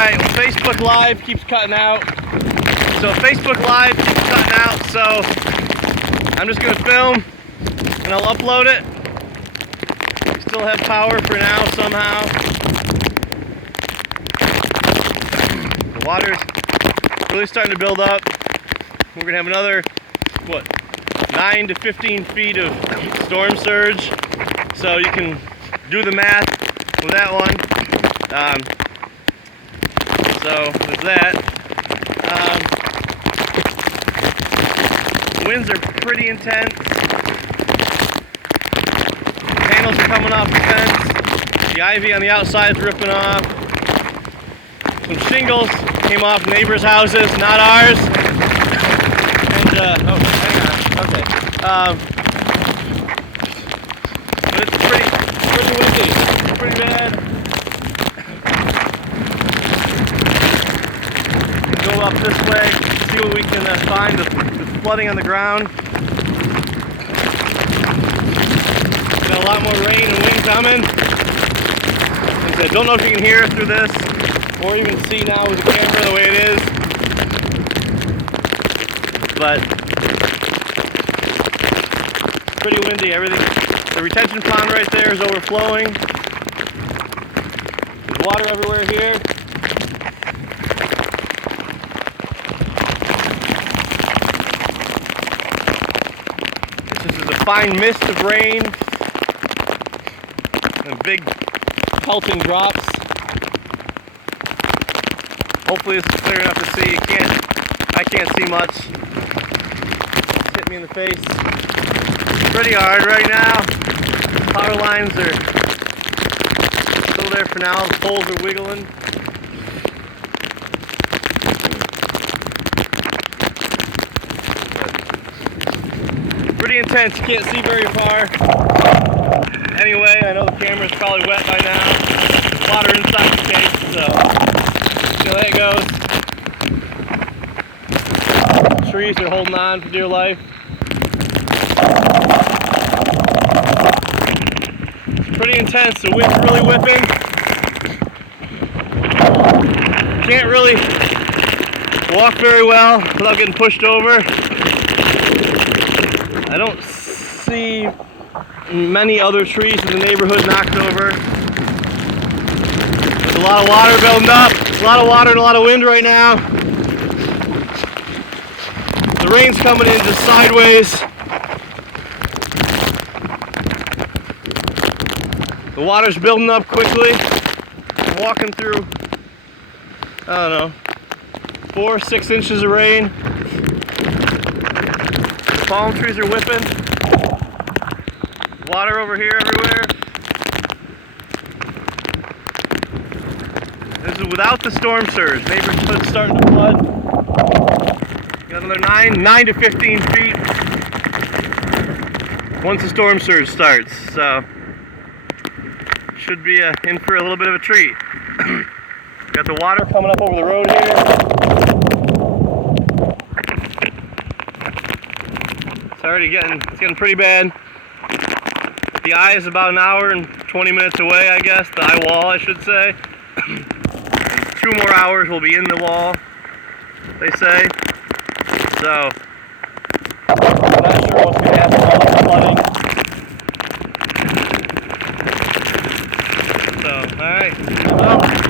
Alright, well, Facebook Live keeps cutting out. So Facebook Live keeps cutting out, so I'm just going to film and I'll upload it. We still have power for now somehow. The water's really starting to build up. We're going to have another, 9 to 15 feet of storm surge. So you can do the math with that one. So there's that. Winds are pretty intense. Panels are coming off the fence. The ivy on the outside is ripping off. Some shingles came off neighbors' houses, not ours. And, oh, hang on. Okay. But it's pretty windy. Pretty bad. Go up this way, see what we can find. There's flooding on the ground. Got a lot more rain and wind coming. Like I said, don't know if you can hear it through this or even see now with the camera the way it is. But pretty windy. Everything. The retention pond right there is overflowing. There's water everywhere here. This is a fine mist of rain and big pelting drops. Hopefully this is clear enough to see. I can't see much. It's hit me in the face pretty hard right now. Power lines are still there for now. The poles are wiggling. Pretty intense, you can't see very far. Anyway, I know the camera's probably wet by now. There's water inside the case, so see how that goes. Trees are holding on for dear life. It's pretty intense, the wind's really whipping. Can't really walk very well without getting pushed over. I don't see many other trees in the neighborhood knocked over. There's a lot of water building up. There's a lot of water and a lot of wind right now. The rain's coming in just sideways. The water's building up quickly. I'm walking through, I don't know, 4 or 6 inches of rain. Palm trees are whipping. Water over here everywhere. This is without the storm surge. Neighborhood's starting to flood. Got another 9 to 15 feet once the storm surge starts. So should be in for a little bit of a treat. Got the water coming up over the road here. It's getting pretty bad. The eye is about an hour and 20 minutes away, I guess. The eye wall, I should say. 2 more hours we'll be in the wall, they say. So, I'm not sure what's going to happen with all the flooding. So, alright.